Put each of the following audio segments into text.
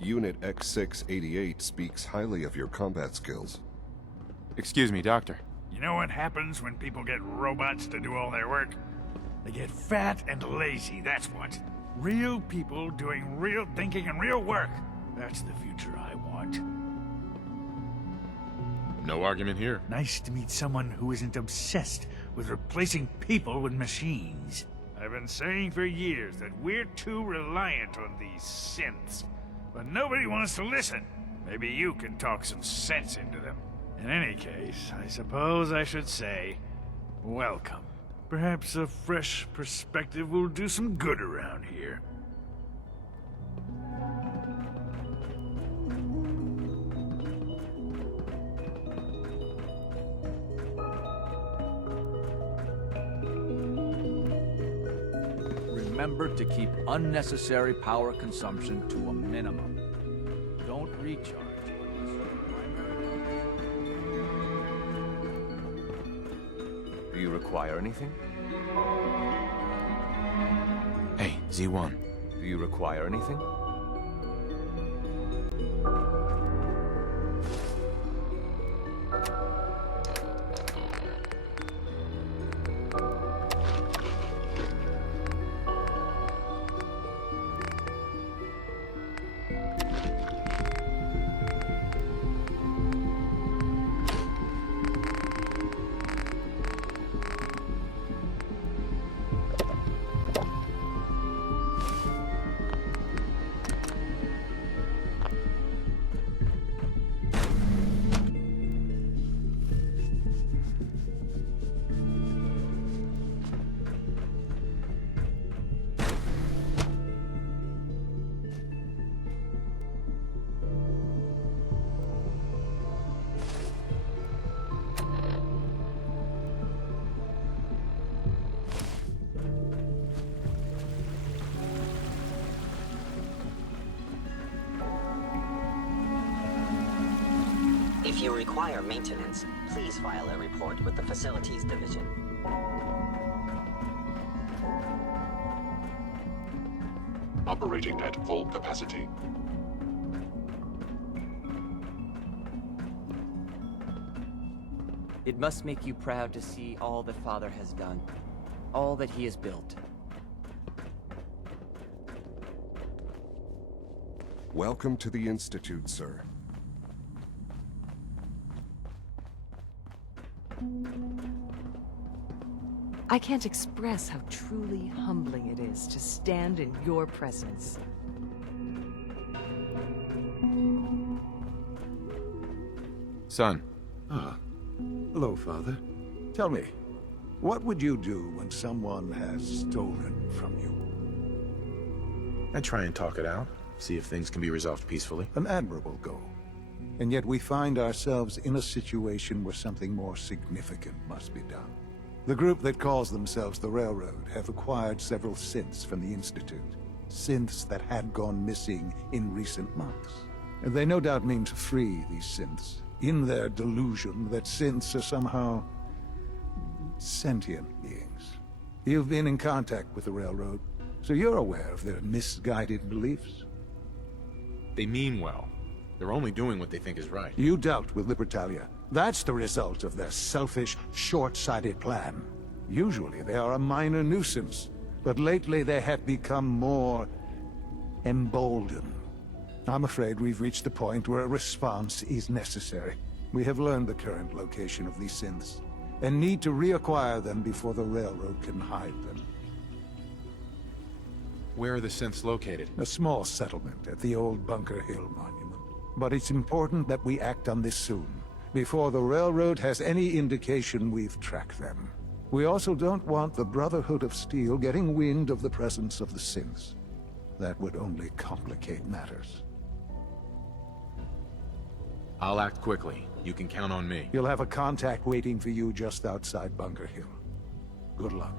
Unit X688 speaks highly of your combat skills. Excuse me, Doctor. You know what happens when people get robots to do all their work? They get fat and lazy, that's what. Real people doing real thinking and real work. That's the future I want. No argument here. Nice to meet someone who isn't obsessed with replacing people with machines. I've been saying for years that we're too reliant on these synths, but nobody wants to listen. Maybe you can talk some sense into them. In any case, I suppose I should say, welcome. Perhaps a fresh perspective will do some good around here. Remember to keep unnecessary power consumption to a minimum. Don't recharge unless your primary... Do you require anything? Hey, Z1. Do you require anything? If you require maintenance, please file a report with the Facilities Division. Operating at full capacity. It must make you proud to see all that Father has done, all that he has built. Welcome to the Institute, sir. I can't express how truly humbling it is to stand in your presence. Son. Ah. Hello, Father. Tell me, what would you do when someone has stolen from you? I try and talk it out, see if things can be resolved peacefully. An admirable goal. And yet we find ourselves in a situation where something more significant must be done. The group that calls themselves the Railroad have acquired several synths from the Institute. Synths that had gone missing in recent months. And they no doubt mean to free these synths, in their delusion that synths are somehow sentient beings. You've been in contact with the Railroad, so you're aware of their misguided beliefs. They mean well. They're only doing what they think is right. You dealt with Libertalia. That's the result of their selfish, short-sighted plan. Usually they are a minor nuisance, but lately they have become more emboldened. I'm afraid we've reached the point where a response is necessary. We have learned the current location of these synths, and need to reacquire them before the Railroad can hide them. Where are the synths located? A small settlement at the old Bunker Hill Monument. But it's important that we act on this soon, before the Railroad has any indication we've tracked them. We also don't want the Brotherhood of Steel getting wind of the presence of the synths. That would only complicate matters. I'll act quickly. You can count on me. You'll have a contact waiting for you just outside Bunker Hill. Good luck.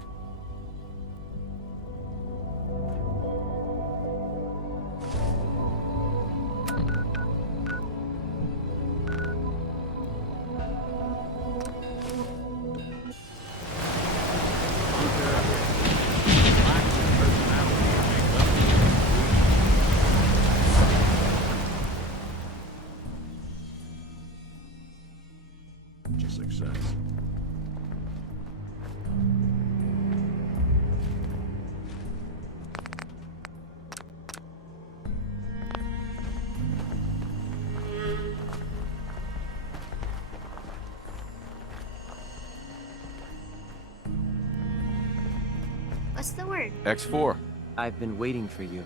What's the word? X4. I've been waiting for you.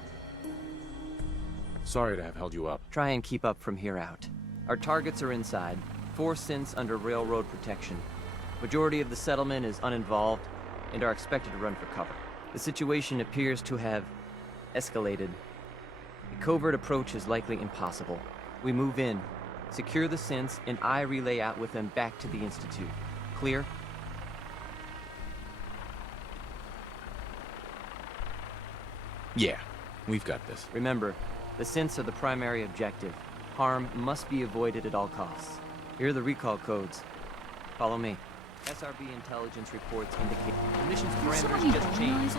Sorry to have held you up. Try and keep up from here out. Our targets are inside. 4 synths under railroad protection. Majority of the settlement is uninvolved and are expected to run for cover. The situation appears to have escalated. A covert approach is likely impossible. We move in, secure the synths, and I relay out with them back to the Institute. Clear? Yeah, we've got this. Remember, the synths are the primary objective. Harm must be avoided at all costs. Here are the recall codes. Follow me. SRB intelligence reports indicate the mission's parameters just changed.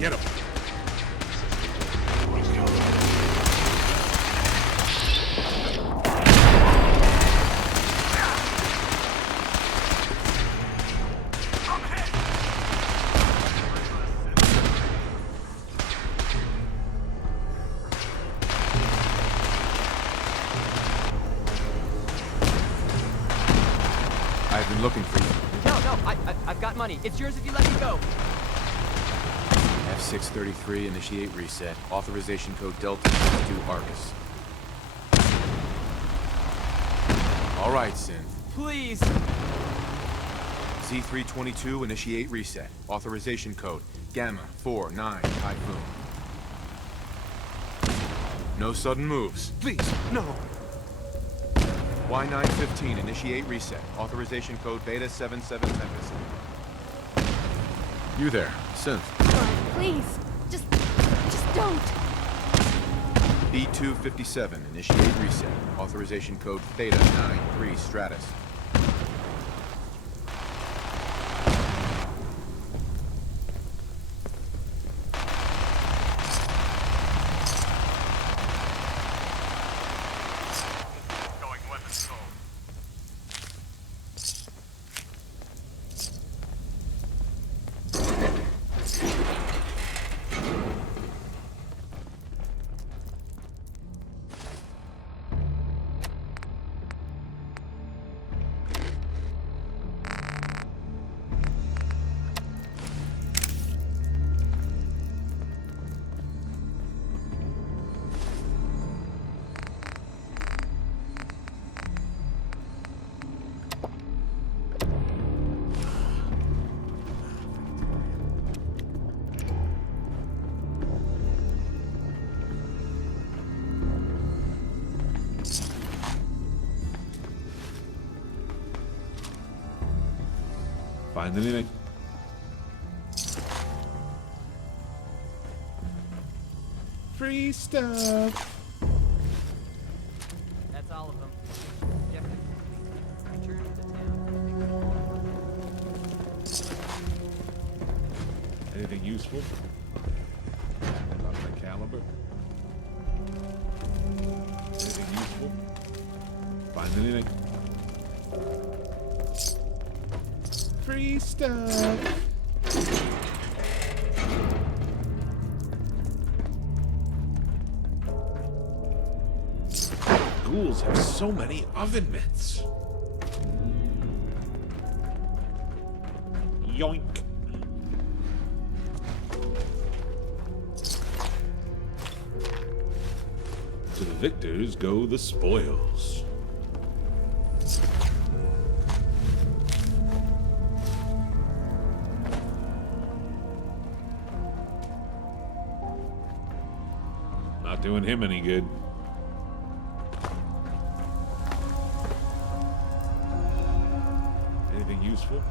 Get him. I've been looking for you. No, I've got money. It's yours if you let me go. F633, initiate reset. Authorization code Delta 22 Arcus. All right, Synth. Please. C322, initiate reset. Authorization code Gamma 49 Typhoon. No sudden moves. Please, no. Y915, initiate reset. Authorization code Beta 77 Tempest. You there, Synth. Please, just don't. B257, initiate reset. Authorization code Theta 93 Stratus. Find anything? Free stuff. That's all of them. Objective complete. Return to town. Anything useful? About my caliber? Anything useful? Find anything? Free stuff! Ghouls have so many oven mitts. Yoink. To the victors go the spoils. Not doing him any good. Anything useful?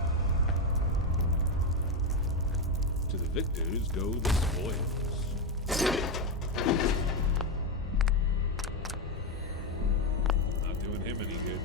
To the victors go the spoils. Not doing him any good.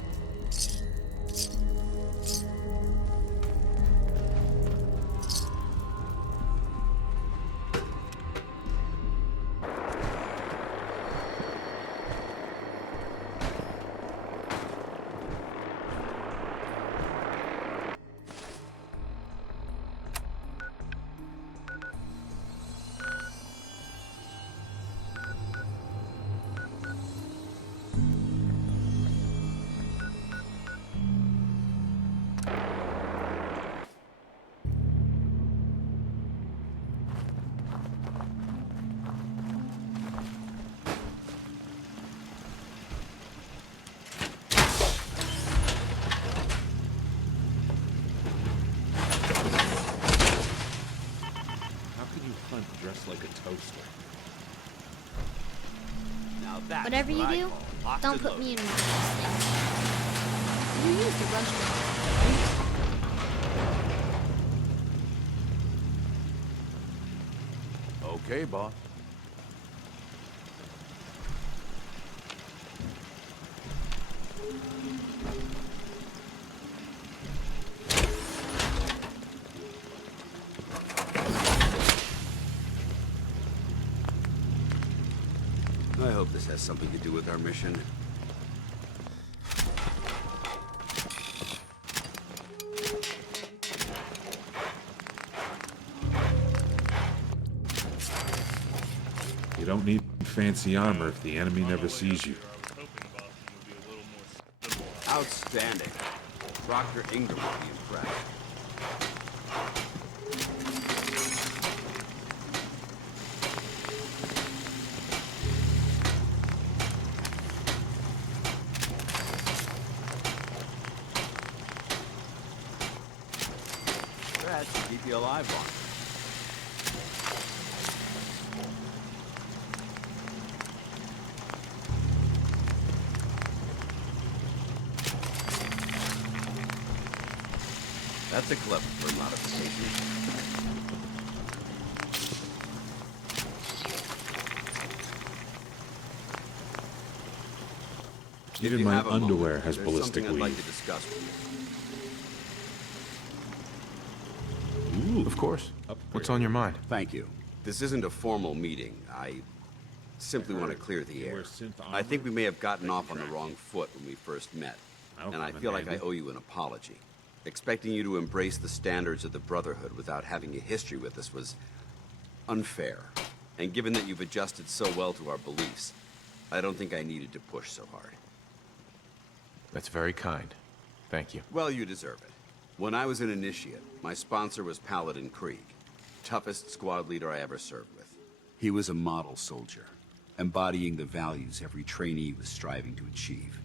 Dressed like a toaster. Now that whatever you do, don't put me in one of those things. You used to rush me. Okay, boss. I hope this has something to do with our mission. You don't need fancy armor if the enemy never sees you. Outstanding. Dr. Ingram will be impressed. That should keep you alive longer. That's a clever modification. Even my underwear has there's ballistic something I'd like weave. to discuss with Ooh, Of course. What's on your mind? Thank you. This isn't a formal meeting. I simply want to clear the air. I think we may have gotten off on the wrong foot when we first met, and I feel like I owe you an apology. Expecting you to embrace the standards of the Brotherhood without having a history with us was unfair. And given that you've adjusted so well to our beliefs, I don't think I needed to push so hard. That's very kind. Thank you. Well, you deserve it. When I was an initiate, my sponsor was Paladin Krieg, toughest squad leader I ever served with. He was a model soldier, embodying the values every trainee was striving to achieve.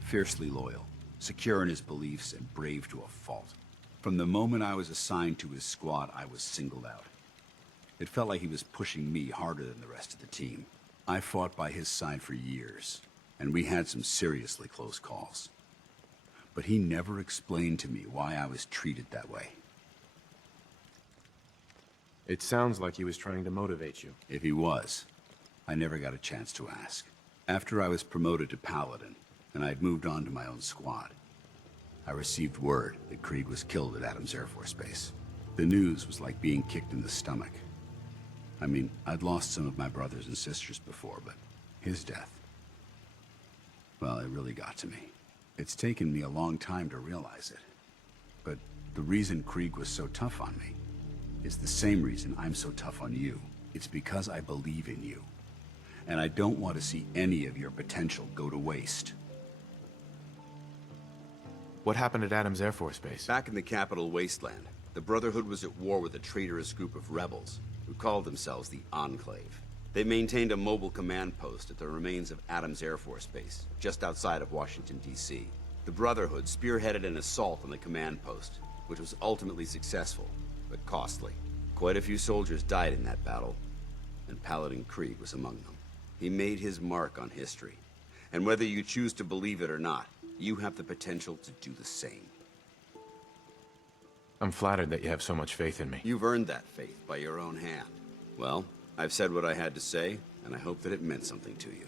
Fiercely loyal, secure in his beliefs, and brave to a fault. From the moment I was assigned to his squad, I was singled out. It felt like he was pushing me harder than the rest of the team. I fought by his side for years, and we had some seriously close calls. But he never explained to me why I was treated that way. It sounds like he was trying to motivate you. If he was, I never got a chance to ask. After I was promoted to Paladin, and I'd moved on to my own squad, I received word that Krieg was killed at Adams Air Force Base. The news was like being kicked in the stomach. I mean, I'd lost some of my brothers and sisters before, but his death, well, it really got to me. It's taken me a long time to realize it. But the reason Krieg was so tough on me is the same reason I'm so tough on you. It's because I believe in you. And I don't want to see any of your potential go to waste. What happened at Adams Air Force Base? Back in the capital wasteland, the Brotherhood was at war with a traitorous group of rebels who called themselves the Enclave. They maintained a mobile command post at the remains of Adams Air Force Base, just outside of Washington, D.C. The Brotherhood spearheaded an assault on the command post, which was ultimately successful, but costly. Quite a few soldiers died in that battle, and Paladin Krieg was among them. He made his mark on history, and whether you choose to believe it or not, you have the potential to do the same. I'm flattered that you have so much faith in me. You've earned that faith by your own hand. Well, I've said what I had to say, and I hope that it meant something to you.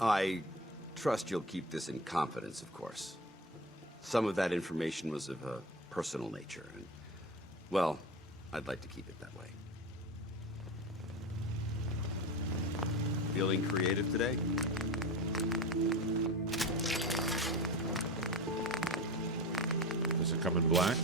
I trust you'll keep this in confidence, of course. Some of that information was of a personal nature, and, well, I'd like to keep it that way. Feeling creative today? Does it come in black?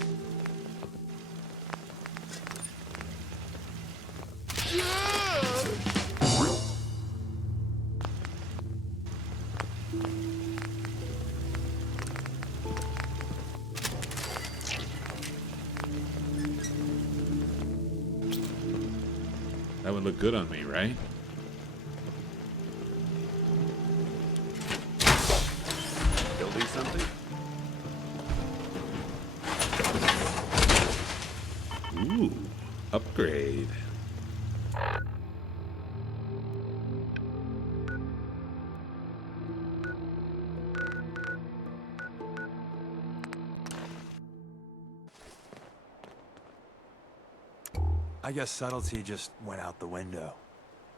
That would look good on me, right? Building something? Ooh, upgrade. I guess subtlety just went out the window.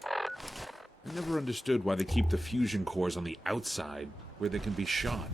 I never understood why they keep the fusion cores on the outside, where they can be shot.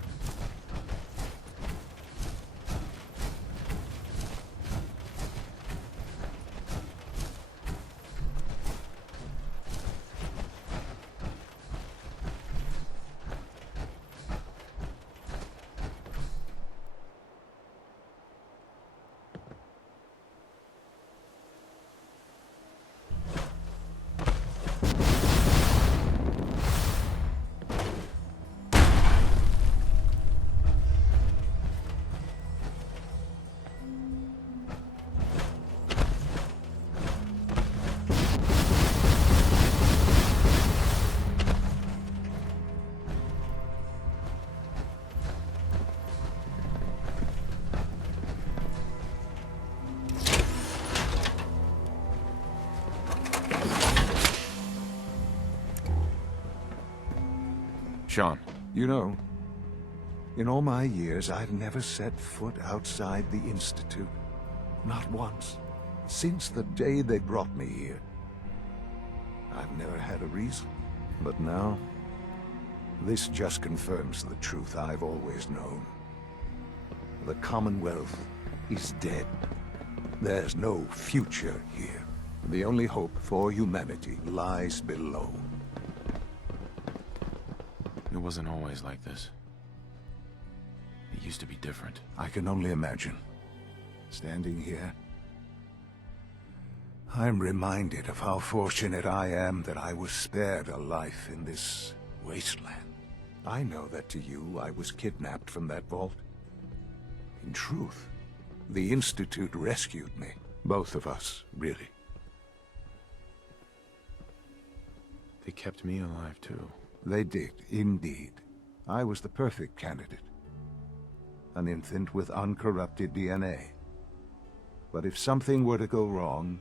Sean. You know, in all my years, I've never set foot outside the Institute. Not once. Since the day they brought me here. I've never had a reason. But now, this just confirms the truth I've always known. The Commonwealth is dead. There's no future here. The only hope for humanity lies below. It wasn't always like this. It used to be different. I can only imagine. Standing here, I'm reminded of how fortunate I am that I was spared a life in this wasteland. I know that to you, I was kidnapped from that vault. In truth, the Institute rescued me. Both of us, really. They kept me alive, too. They did, indeed. I was the perfect candidate. An infant with uncorrupted DNA. But if something were to go wrong,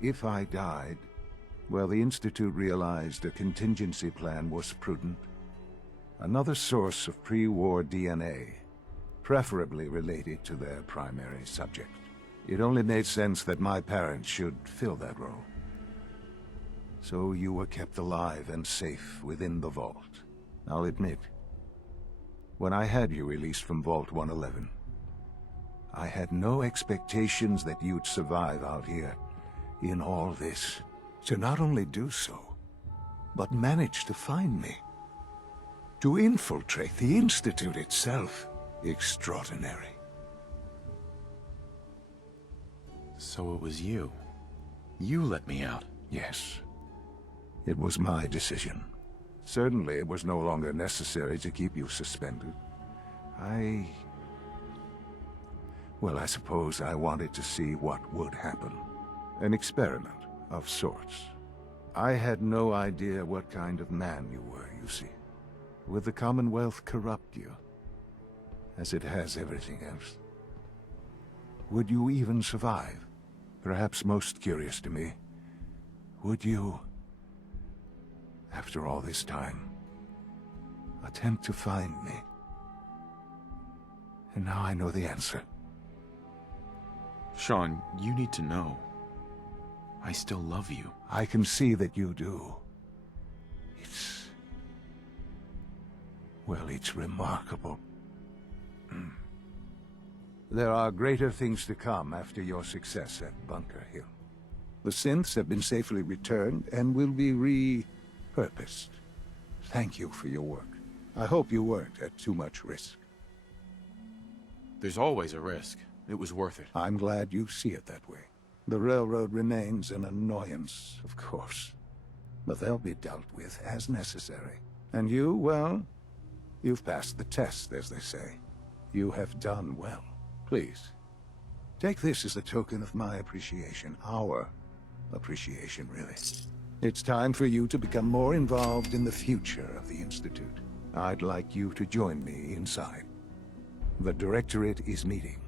if I died, well, the Institute realized a contingency plan was prudent. Another source of pre-war DNA, preferably related to their primary subject. It only made sense that my parents should fill that role. So you were kept alive and safe within the vault. I'll admit, when I had you released from Vault 111, I had no expectations that you'd survive out here in all this. To not only do so, but manage to find me. To infiltrate the Institute itself. Extraordinary. So it was you. You let me out. Yes. It was my decision. Certainly it was no longer necessary to keep you suspended. Well, I suppose I wanted to see what would happen. An experiment of sorts. I had no idea what kind of man you were, you see. Would the Commonwealth corrupt you, as it has everything else? Would you even survive? Perhaps most curious to me, would you, after all this time, attempt to find me? And now I know the answer. Sean, you need to know. I still love you. I can see that you do. Well, it's remarkable. There are greater things to come after your success at Bunker Hill. The synths have been safely returned and will be repurposed. Thank you for your work. I hope you weren't at too much risk. There's always a risk. It was worth it. I'm glad you see it that way. The railroad remains an annoyance, of course. But they'll be dealt with as necessary. And you, well, you've passed the test, as they say. You have done well. Please, take this as a token of my appreciation. Our appreciation, really. It's time for you to become more involved in the future of the Institute. I'd like you to join me inside. The Directorate is meeting,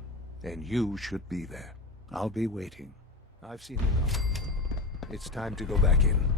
and you should be there. I'll be waiting. I've seen enough. It's time to go back in.